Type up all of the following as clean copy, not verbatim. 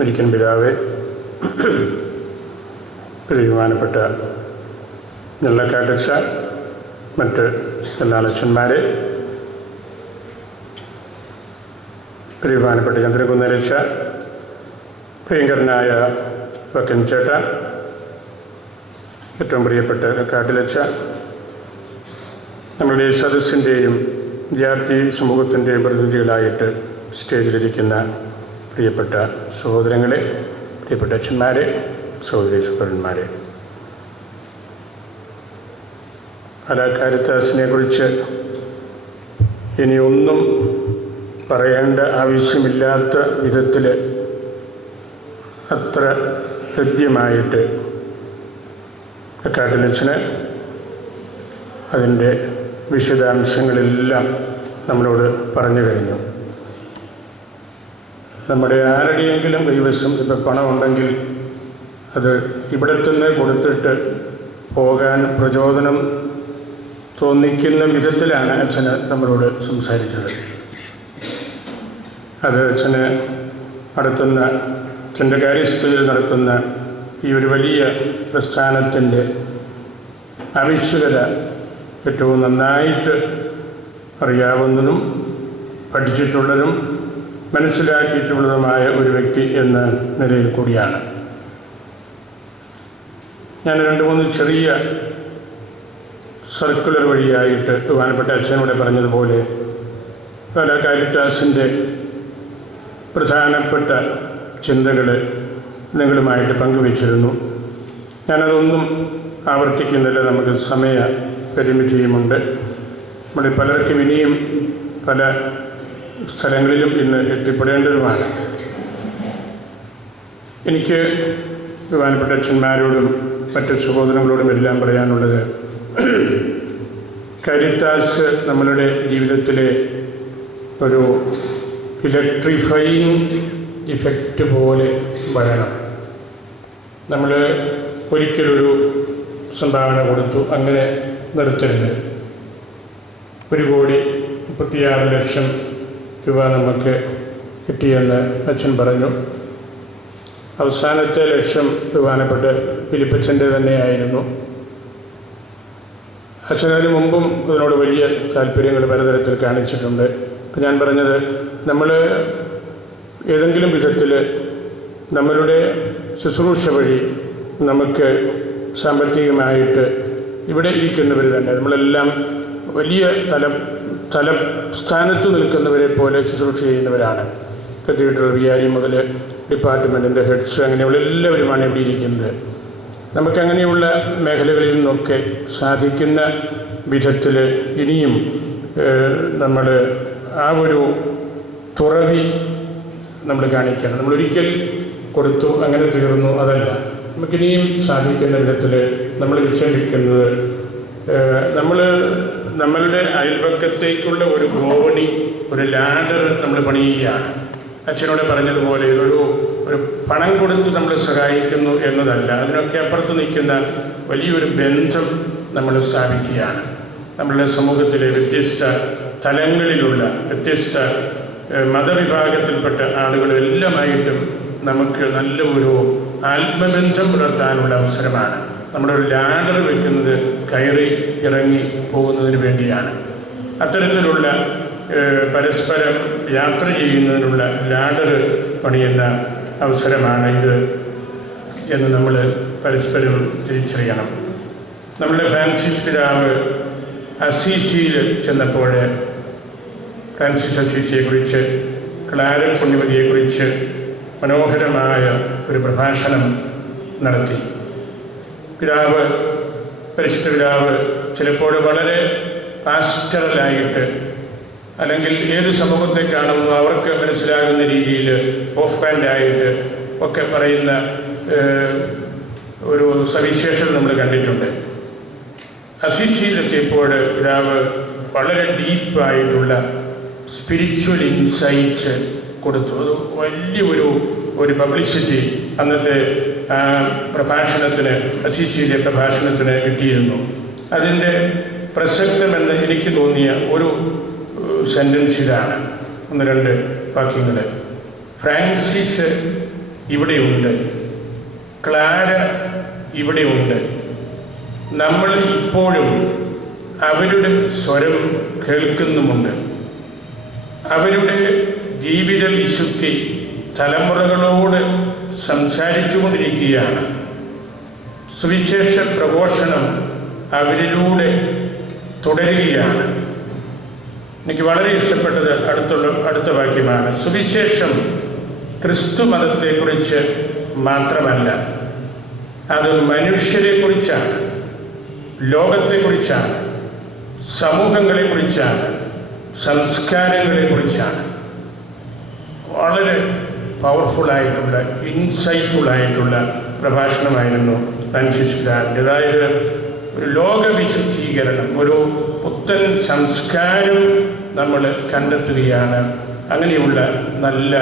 American പിതാവേ, ബഹുമാനപ്പെട്ട ഞെള്ളക്കാട്ടച്ച, മറ്റ് എല്ലാ അച്ഛന്മാരെ, ബഹുമാനപ്പെട്ട ചന്ദ്രകുന്നരച്ച, പ്രിയങ്കരനായ വക്കൻ ചേട്ട, ഏറ്റവും പ്രിയപ്പെട്ട കാട്ടിലച്ച, നമ്മുടെ സദസ്സിൻ്റെയും വിദ്യാർത്ഥി സമൂഹത്തിൻ്റെയും പ്രതിനിധികളായിട്ട് സ്റ്റേജിലിരിക്കുന്ന പ്രിയപ്പെട്ട സഹോദരങ്ങളെ, പ്രിയപ്പെട്ട അച്ഛന്മാരെ, സഹോദരി സഹോദരന്മാരെ, കാരിത്താസിനെ കുറിച്ച് ഇനിയൊന്നും പറയേണ്ട ആവശ്യമില്ലാത്ത വിധത്തിൽ അത്ര ഹൃദ്യമായിട്ട് കാട്ടിലച്ചന് അതിൻ്റെ വിശദാംശങ്ങളെല്ലാം നമ്മളോട് പറഞ്ഞു കഴിഞ്ഞു. നമ്മുടെ ആരുടെയെങ്കിലും കൈവശം ഇപ്പോൾ പണമുണ്ടെങ്കിൽ അത് ഇവിടെ തന്നെ കൊടുത്തിട്ട് പോകാൻ പ്രചോദനം തോന്നിക്കുന്ന വിധത്തിലാണ് അച്ഛന് നമ്മളോട് സംസാരിച്ചത്. അത് അച്ഛന് നടത്തുന്ന, അച്ഛൻ്റെ കാര്യസ്ഥയിൽ നടത്തുന്ന ഈ ഒരു വലിയ പ്രസ്ഥാനത്തിൻ്റെ ആവശ്യകത ഏറ്റവും നന്നായിട്ട് അറിയാവുന്നതും പഠിച്ചിട്ടുള്ളതും മനസ്സിലാക്കിയിട്ടുള്ളതുമായ ഒരു വ്യക്തി എന്ന നിലയിൽ കൂടിയാണ്. ഞാൻ 2-3 ചെറിയ സർക്കുലർ വഴിയായിട്ട് ബഹുമാനപ്പെട്ട അച്ഛനോട് പറഞ്ഞതുപോലെ കാരിത്താസിൻ്റെ പ്രധാനപ്പെട്ട ചിന്തകൾ നിങ്ങളുമായിട്ട് പങ്കുവച്ചിരുന്നു. ഞാനതൊന്നും ആവർത്തിക്കുന്നില്ല, നമുക്ക് സമയ പരിമിതിയുമുണ്ട്. നമ്മുടെ പലർക്കും ഇനിയും പല സ്ഥലങ്ങളിലും ഇന്ന് എത്തിപ്പെടേണ്ടതുമാണ്. എനിക്ക് ബഹുമാനപ്പെട്ട അച്ഛന്മാരോടും മറ്റ് സഹോദരങ്ങളോടും എല്ലാം പറയാനുള്ളത്, കാരിത്താസ് നമ്മളുടെ ജീവിതത്തിലെ ഒരു ഇലക്ട്രിഫയിങ് ഇഫക്റ്റ് പോലെ വരണം. നമ്മൾ ഒരിക്കലൊരു സംഭാവന കൊടുത്തു, അങ്ങനെ നിർത്തരുത്. 1,36,00,000 രൂപ നമുക്ക് കിട്ടിയെന്ന് അച്ഛൻ പറഞ്ഞു. അവസാനത്തെ ലക്ഷ്യം ബഹുമാനപ്പെട്ട ഫിലിപ്പച്ചൻ്റെ തന്നെയായിരുന്നു. അച്ഛനതിന് മുമ്പും അതിനോട് വലിയ താല്പര്യങ്ങൾ പലതരത്തിൽ കാണിച്ചിട്ടുണ്ട്. ഇപ്പം ഞാൻ പറഞ്ഞത്, നമ്മൾ ഏതെങ്കിലും വിധത്തിൽ നമ്മളുടെ ശുശ്രൂഷ വഴി നമുക്ക് സാമ്പത്തികമായിട്ട് ഇവിടെ ഇരിക്കുന്നവർ തന്നെ, നമ്മളെല്ലാം വലിയ തലസ്ഥാനത്ത് നിൽക്കുന്നവരെ പോലെ ശുശ്രൂഷ ചെയ്യുന്നവരാണ്. കത്തീഡ്രൽ വികാരി മുതൽ ഡിപ്പാർട്ട്മെൻറ്റിൻ്റെ ഹെഡ്സ്, അങ്ങനെയുള്ള എല്ലാവരുമാണ് ഇവിടെ ഇരിക്കുന്നത്. നമുക്കങ്ങനെയുള്ള മേഖലകളിൽ നിന്നൊക്കെ സാധിക്കുന്ന വിധത്തിൽ ഇനിയും നമ്മൾ ആ ഒരു തുറവി നമ്മൾ കാണിക്കണം. നമ്മളൊരിക്കൽ കൊടുത്തു, അങ്ങനെ തീർന്നു, അതല്ല. നമുക്കിനിയും സാധിക്കുന്ന വിധത്തിൽ നമ്മൾ വിച്ഛേദിക്കുന്നത്, നമ്മളുടെ അയൽപക്കത്തേക്കുള്ള ഒരു ഗോവണി, ഒരു ലാഡർ നമ്മൾ പണിയുകയാണ്. അച്ഛനോട് പറഞ്ഞതുപോലെ ഒരു പണം കൊടുത്ത് നമ്മൾ സഹായിക്കുന്നു എന്നതല്ല, അതിനൊക്കെ അപ്പുറത്ത് നിൽക്കുന്ന വലിയൊരു ബന്ധം നമ്മൾ സ്ഥാപിക്കുകയാണ്. നമ്മളുടെ സമൂഹത്തിലെ വ്യത്യസ്ത തലങ്ങളിലുള്ള വ്യത്യസ്ത മതവിഭാഗത്തിൽപ്പെട്ട ആളുകളെല്ലാമായിട്ടും നമുക്ക് നല്ല ഒരു ആത്മബന്ധം പുലർത്താനുള്ള അവസരമാണ്. നമ്മളൊരു ലാഡർ വെക്കുന്നത് കയറി ഇറങ്ങി പോകുന്നതിന് വേണ്ടിയാണ്. അത്തരത്തിലുള്ള പരസ്പരം യാത്ര ചെയ്യുന്നതിനുള്ള ലാഡർ പണിയുന്ന അവസരമാണ് ഇത് എന്ന് നമ്മൾ പരസ്പരം തിരിച്ചറിയണം. നമ്മുടെ ഫ്രാൻസിസ് പിതാവ് അസീസിയിൽ ചെന്നപ്പോൾ ഫ്രാൻസിസ് അസീസിയെക്കുറിച്ച്, ക്ലാര പുണ്യവതിയെക്കുറിച്ച് മനോഹരമായ ഒരു പ്രഭാഷണം നടത്തി. പരിശുദ്ധ പിതാവ് ചിലപ്പോൾ വളരെ പാസ്റ്ററലായിട്ട്, അല്ലെങ്കിൽ ഏത് സമൂഹത്തെ കാണുന്നു അവർക്ക് മനസ്സിലാകുന്ന രീതിയിൽ ഓഫ് ഹാൻഡായിട്ട് ഒക്കെ പറയുന്ന ഒരു സവിശേഷത നമ്മൾ കണ്ടിട്ടുണ്ട്. അസീസിയിലെത്തിയപ്പോൾ പിതാവ് വളരെ ഡീപ്പായിട്ടുള്ള സ്പിരിച്വൽ ഇൻസൈറ്റ്സ് കൊടുത്തു. അത് വലിയ ഒരു പബ്ലിസിറ്റി അന്നത്തെ പ്രഭാഷണത്തിന്, അസീസിയിലെ പ്രഭാഷണത്തിന് കിട്ടിയിരുന്നു. അതിൻ്റെ പ്രസക്തമെന്ന് എനിക്ക് തോന്നിയ ഒരു സെൻറ്റൻസ് ഇതാണ്, 1-2 വാക്യങ്ങൾ. ഫ്രാൻസിസ് ഇവിടെയുണ്ട്, ക്ലാര ഇവിടെയുണ്ട്. നമ്മൾ ഇപ്പോഴും അവരുടെ സ്വരം കേൾക്കുന്നുമുണ്ട്. അവരുടെ ജീവിത വിശുദ്ധി തലമുറകളോട് സംസാരിച്ചു കൊണ്ടിരിക്കുകയാണ്. സുവിശേഷ പ്രഘോഷണം അവരിലൂടെ തുടരുകയാണ്. എനിക്ക് വളരെ ഇഷ്ടപ്പെട്ടത് അടുത്ത വാക്യമാണ്. സുവിശേഷം ക്രിസ്തു മതത്തെക്കുറിച്ച് മാത്രമല്ല, അത് മനുഷ്യരെക്കുറിച്ചാണ്, ലോകത്തെക്കുറിച്ചാണ്, സമൂഹങ്ങളെക്കുറിച്ചാണ്, സംസ്കാരങ്ങളെക്കുറിച്ചാണ്. വളരെ പവർഫുള്ളായിട്ടുള്ള, ഇൻസൈറ്റ്ഫുള്ളായിട്ടുള്ള പ്രഭാഷണമായിരുന്നു ഫ്രാൻസിസ് പിതാവിൻ്റെ. അതായത് ഒരു ലോകവിശുദ്ധീകരണം, ഒരു പുത്തൻ സംസ്കാരം നമ്മൾ കണ്ടെത്തുകയാണ്. അങ്ങനെയുള്ള നല്ല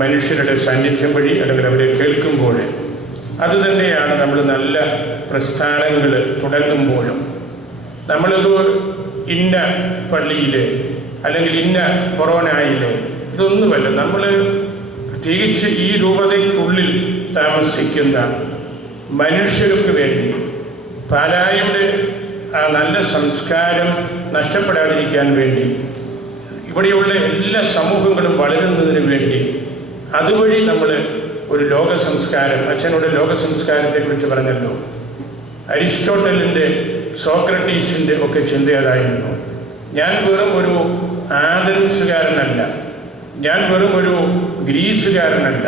മനുഷ്യരുടെ സാന്നിധ്യം വഴി, അല്ലെങ്കിൽ അവരെ കേൾക്കുമ്പോൾ അതുതന്നെയാണ് നമ്മൾ നല്ല പ്രസ്ഥാനങ്ങൾ തുടങ്ങുമ്പോഴും. നമ്മളൊരു ഇന്ന പള്ളിയിൽ അല്ലെങ്കിൽ ഇന്ന കൊറോണയിൽ ഇതൊന്നുമല്ല, നമ്മൾ പ്രത്യേകിച്ച് ഈ രൂപതയ്ക്കുള്ളിൽ താമസിക്കുന്ന മനുഷ്യർക്ക് വേണ്ടി പാലായുടെ ആ നല്ല സംസ്കാരം നഷ്ടപ്പെടാതിരിക്കാൻ വേണ്ടി, ഇവിടെയുള്ള എല്ലാ സമൂഹങ്ങളും വളരുന്നതിന് വേണ്ടി, അതുവഴി നമ്മൾ ഒരു ലോക സംസ്കാരം, അച്ഛനോട് ലോക സംസ്കാരത്തെക്കുറിച്ച് പറഞ്ഞല്ലോ. അരിസ്റ്റോട്ടലിൻ്റെ, സോക്രട്ടീസിൻ്റെ ഒക്കെ ചിന്ത അതായിരുന്നു. ഞാൻ വെറും ഒരു ആഥൻസുകാരനല്ല, ഞാൻ വെറും ഒരു ഗ്രീസുകാരനല്ല,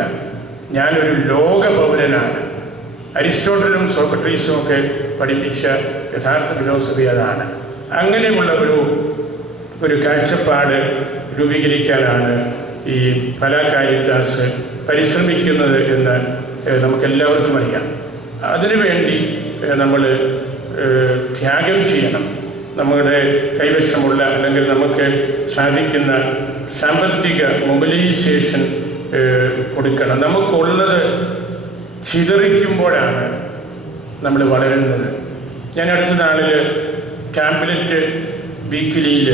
ഞാനൊരു ലോക പൗരനാണ്. അരിസ്റ്റോട്ടലും സോക്രട്ടീസും ഒക്കെ പഠിപ്പിച്ച യഥാർത്ഥ ഫിലോസഫി അതാണ്. അങ്ങനെയുള്ള ഒരു കാഴ്ചപ്പാട് രൂപീകരിക്കാനാണ് ഈ ഫലാ കാരിത്താസ് പരിശ്രമിക്കുന്നത് എന്ന് നമുക്കെല്ലാവർക്കും അറിയാം. അതിനുവേണ്ടി നമ്മൾ ത്യാഗം ചെയ്യണം. നമ്മുടെ കൈവശമുള്ള, അല്ലെങ്കിൽ നമുക്ക് സാധിക്കുന്ന സാമ്പത്തിക മൊബിലൈസേഷൻ കൊടുക്കണം. നമുക്കുള്ളത് ചിതറിക്കുമ്പോഴാണ് നമ്മൾ വളരുന്നത്. ഞാൻ അടുത്ത നാളിൽ ക്യാമ്പിലെറ്റ് വീക്കിലിയിൽ,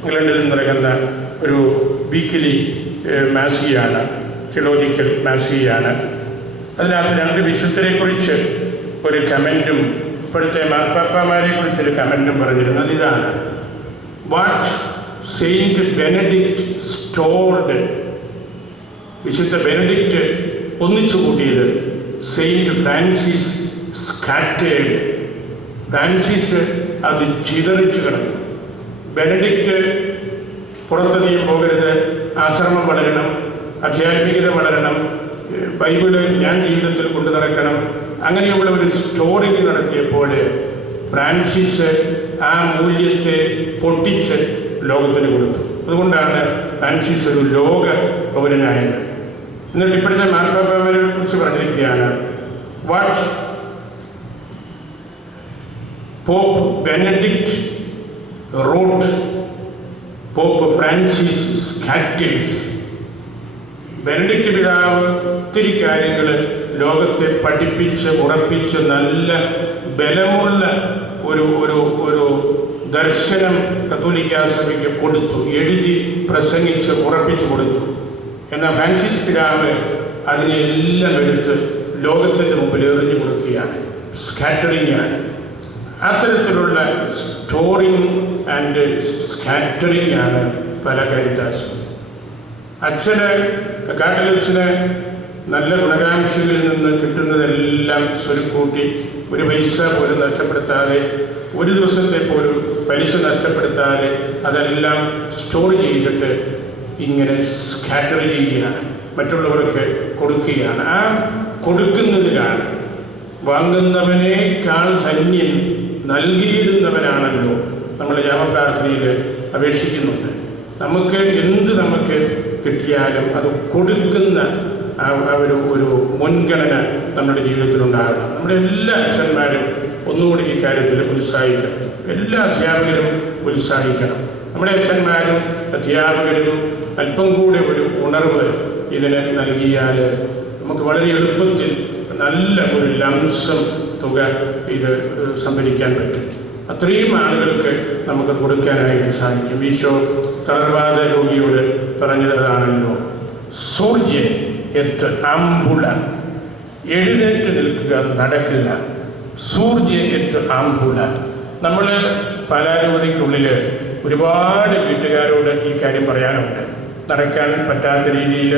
ഇംഗ്ലണ്ടിൽ നിന്നിറങ്ങുന്ന ഒരു വീക്കിലി മാസികയാണ്, തിയോളജിക്കൽ മാസികയാണ്. അതിനകത്ത് 2 വിശുദ്ധരെക്കുറിച്ച് ഒരു കമൻറ്റും, ഇപ്പോഴത്തെ മാർപ്പാപ്പമാരെ കുറിച്ചൊരു കമൻറ്റും പറഞ്ഞിരുന്നത് ഇതാണ്: വാട്ട് സെയിൻറ്റ് ബെനഡിക്റ്റ് സ്റ്റോർഡ്, വിശുദ്ധ ബെനഡിക്റ്റ് ഒന്നിച്ചു കൂട്ടിയത് സെയിൻറ്റ് ഫ്രാൻസിസ് സ്കാറ്റേഡ്. ഫ്രാൻസിസ് അത് ചിതറിച്ചു കിടന്നു. ബെനഡിക്റ്റ് പുറത്തധികം പോകരുത്, ആശ്രമം വളരണം, ആധ്യാത്മികത വളരണം, ബൈബിള് ഞാൻ ജീവിതത്തിൽ കൊണ്ടു നടക്കണം, അങ്ങനെയുള്ള ഒരു സ്റ്റോറിങ് നടത്തിയപ്പോൾ ഫ്രാൻസിസ് ആ മൂല്യത്തെ പൊട്ടിച്ച് ലോകത്തിന് കൊടുത്തു. അതുകൊണ്ടാണ് ഫ്രാൻസിസ് ഒരു ലോക പൗരനായത്. എന്നിട്ട് ഇപ്പോഴത്തെ മാർപ്പാപ്പമാരെ കുറിച്ച് പറഞ്ഞിരിക്കുകയാണ്: what Pope Benedict wrote, Pope Francis scatters. Benedict പിതാവ് ഒത്തിരി കാര്യങ്ങൾ ലോകത്തെ പഠിപ്പിച്ച് ഉറപ്പിച്ച് നല്ല ബലമുള്ള ഒരു ദർശനം കത്തോലിക്കാ സഭയ്ക്ക് കൊടുത്തു, എഴുതി പ്രസംഗിച്ച് ഉറപ്പിച്ചു കൊടുത്തു. എന്നാൽ ഫ്രാൻസിസ് പിതാവ് അതിനെല്ലാം എടുത്ത് ലോകത്തിൻ്റെ മുമ്പിൽ എറിഞ്ഞു കൊടുക്കുകയാണ്, സ്കാറ്ററിംഗ് ആണ്. അത്തരത്തിലുള്ള സ്റ്റോറിങ് ആൻഡ് സ്കാറ്ററിംഗ് ആണ് ഫലാ കാരിത്താസ്. അച്ഛന്, കാത്തലിക്സിന് നല്ല ഗുണകാംക്ഷകളിൽ നിന്ന് കിട്ടുന്നതെല്ലാം സ്വരുക്കൂട്ടി, ഒരു പൈസ പോലും നഷ്ടപ്പെടുത്താതെ, ഒരു ദിവസത്തെ പോലും പലിശ നഷ്ടപ്പെടുത്താതെ അതെല്ലാം സ്റ്റോർ ചെയ്തിട്ട് ഇങ്ങനെ സ്കാറ്റർ ചെയ്യുകയാണ്, മറ്റുള്ളവർക്ക് കൊടുക്കുകയാണ്. ആ കൊടുക്കുന്നതിലാണ് വാങ്ങുന്നവനേക്കാൾ ധന്യൻ നൽകിയിടുന്നവനാണല്ലോ നമ്മൾ ജപപ്രാർത്ഥനയിൽ അപേക്ഷിക്കുന്നുണ്ട്. നമുക്ക് എന്ത് നമുക്ക് കിട്ടിയാലും അത് കൊടുക്കുന്ന ഒരു മുൻഗണന നമ്മുടെ ജീവിതത്തിലുണ്ടാകണം. നമ്മുടെ എല്ലാ അച്ഛന്മാരും ഒന്നുകൂടി ഈ കാര്യത്തിൽ ഉത്സാഹിക്കണം, എല്ലാ അധ്യാപകരും ഉത്സാഹിക്കണം. നമ്മുടെ അച്ഛന്മാരും അധ്യാപകരും അല്പം കൂടെ ഒരു ഉണർവ് ഇതിന് നൽകിയാൽ നമുക്ക് വളരെ എളുപ്പത്തിൽ നല്ല ഒരു ലംസം തുക ഇത് സംഭരിക്കാൻ പറ്റും. അത്രയും ആളുകൾക്ക് നമുക്ക് കൊടുക്കാനായിട്ട് സാധിക്കും. ഈശോ തളർവാദ രോഗിയോട് പറഞ്ഞതാണല്ലോ: സൂര്യ എത്ത് അമ്പുള എഴുന്നേറ്റ് നിൽക്കുക, നടക്കുക. സൂര്യ എറ്റ് ആംബുല. നമ്മൾ പാലാരൂപതയ്ക്കുള്ളിൽ ഒരുപാട് വീട്ടുകാരോട് ഈ കാര്യം പറയാനുണ്ട്. നടക്കാൻ പറ്റാത്ത രീതിയിൽ,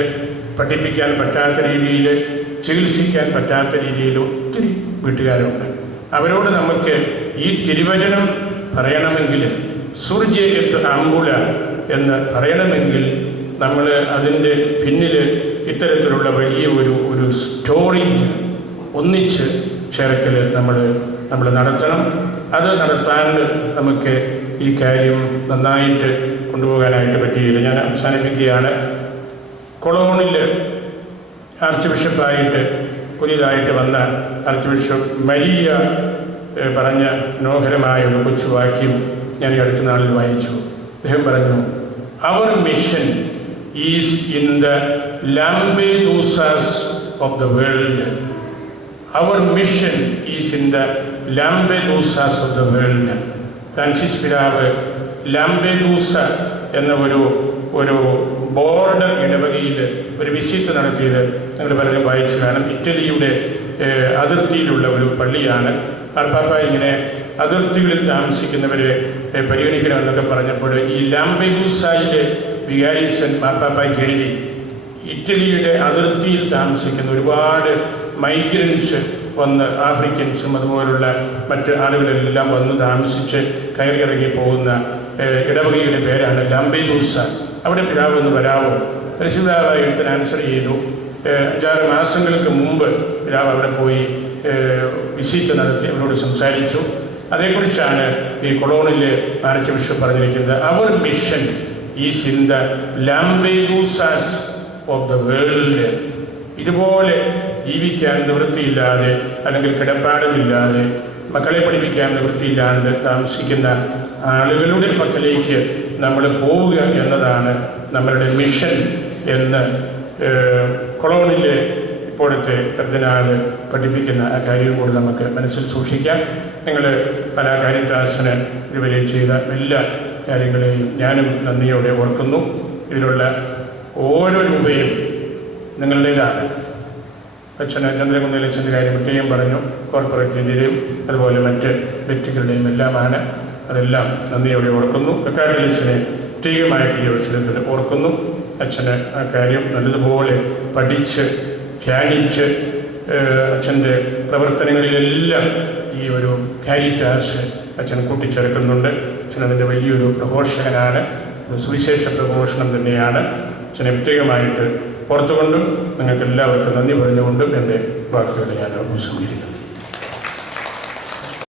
പഠിപ്പിക്കാൻ പറ്റാത്ത രീതിയിൽ, ചികിത്സിക്കാൻ പറ്റാത്ത രീതിയിൽ ഒത്തിരി വീട്ടുകാരുണ്ട്. അവരോട് നമുക്ക് ഈ തിരുവചനം പറയണമെങ്കിൽ, സൂര്യ എത്ത് ആംബുല എന്ന് പറയണമെങ്കിൽ നമ്മൾ അതിൻ്റെ പിന്നിൽ ഇത്തരത്തിലുള്ള വലിയ ഒരു സ്റ്റോറിങ് ഒന്നിച്ച് ചേർക്കൽ നമ്മൾ നടത്തണം. അത് നടത്താൻ നമുക്ക് ഈ കാര്യം നന്നായിട്ട് കൊണ്ടുപോകാനായിട്ട് പറ്റിയില്ല. ഞാൻ അവസാനിപ്പിക്കുകയാണ്. കൊളോണിൽ ആർച്ച് ബിഷപ്പായിട്ട് പുതിയതായിട്ട് വന്ന ആർച്ച് ബിഷപ്പ് മരിയ പറഞ്ഞ മനോഹരമായ ഒരു കൊച്ചു വാക്യം ഞാൻ ഈ അടുത്ത നാളിൽ വായിച്ചു. അദ്ദേഹം പറഞ്ഞു, our mission is in the Lampedusas of the world. Our mission is in the Lampedusas of the world. Francis പിതാവ് ലാംപെദൂസ എന്ന ഒരു ബോർഡർ ഇടവകയിൽ ഒരു വിസിറ്റ് നടത്തിയത് നിങ്ങൾ പലരും വായിച്ചു കാണും. ഇറ്റലിയുടെ അതിർത്തിയിലുള്ള ഒരു പള്ളിയാണ്. മാർപ്പാപ്പ ഇങ്ങനെ അതിർത്തികളിൽ താമസിക്കുന്നവരെ പരിഗണിക്കണമെന്നൊക്കെ പറഞ്ഞപ്പോൾ ഈ ലാംപെദൂസയിലെ വികാരിച്ചൻ മാർപ്പാപ്പയ്ക്ക് എഴുതി, ഇറ്റലിയുടെ അതിർത്തിയിൽ താമസിക്കുന്ന ഒരുപാട് മൈഗ്രൻസ് വന്ന്, ആഫ്രിക്കൻസും അതുപോലുള്ള മറ്റ് ആളുകളെല്ലാം വന്ന് താമസിച്ച് കയറിയിറങ്ങി പോകുന്ന ഇടവകയുടെ പേരാണ് ലാംപെദൂസ. അവിടെ പിതാവ് ഒന്ന് വരാവോ? പരിശുദ്ധാവ് എഴുത്തിന് ആൻസർ ചെയ്തു. 5-6 മാസങ്ങൾക്ക് മുമ്പ് പിതാവ് അവിടെ പോയി വിസിറ്റ് നടത്തി അവരോട് സംസാരിച്ചു. അതേക്കുറിച്ചാണ് ഈ കൊളോണിൽ ആർച്ച് ബിഷപ്പ് പറഞ്ഞിരിക്കുന്നത്. Our mission is in the Lampedusas of the world. ഇതുപോലെ ജീവിക്കാൻ നിവൃത്തിയില്ലാതെ, അല്ലെങ്കിൽ കിടപ്പാടമില്ലാതെ, മക്കളെ പഠിപ്പിക്കാൻ നിവൃത്തിയില്ലാണ്ട് താമസിക്കുന്ന ആളുകളുടെ പക്കലേക്ക് നമ്മൾ പോവുക എന്നതാണ് നമ്മളുടെ മിഷൻ എന്ന് കൊളോണിലെ ഇപ്പോഴത്തെ കർദിനാൾ പഠിപ്പിക്കുന്ന ആ കാര്യം കൂടി നമുക്ക് മനസ്സിൽ സൂക്ഷിക്കാം. നിങ്ങൾ പല കാരിത്താസിന് ഇതുവരെ ചെയ്ത എല്ലാ കാര്യങ്ങളെയും ഞാനും നന്ദിയോടെ ഓർക്കുന്നു. ഇതിലുള്ള ഓരോ രൂപയും നിങ്ങളുടേതാണ്. അച്ഛന് ചന്ദ്രകുന്നേലച്ഛൻ്റെ കാര്യം പ്രത്യേകം പറഞ്ഞു. കോർപ്പറേറ്റിൻ്റെയും അതുപോലെ മറ്റ് വ്യക്തികളുടെയും എല്ലാമാണ്. അതെല്ലാം നന്ദിയോടെ ഓർക്കുന്നു. വെക്കാട്ടിലച്ഛനെ പ്രത്യേകമായിട്ട് ഈ അവസരത്തിൽ ഓർക്കുന്നു. അച്ഛന് ആ കാര്യം നല്ലതുപോലെ പഠിച്ച് ധ്യാനിച്ച് അച്ഛൻ്റെ പ്രവർത്തനങ്ങളിലെല്ലാം ഈ ഒരു കാരിറ്റാസ് അച്ഛൻ കൂട്ടിച്ചേർക്കുന്നുണ്ട്. അച്ഛൻ അതിൻ്റെ വലിയൊരു പ്രഘോഷകനാണ്. സുവിശേഷ പ്രഘോഷണം തന്നെയാണ്. അച്ഛനെ പ്രത്യേകമായിട്ട് ഓർത്തുകൊണ്ടും നിങ്ങൾക്ക് എല്ലാവർക്കും നന്ദി പറഞ്ഞുകൊണ്ടും എൻ്റെ വാക്കുകൾ ഞാൻ ഉപസംഹരിക്കുന്നു.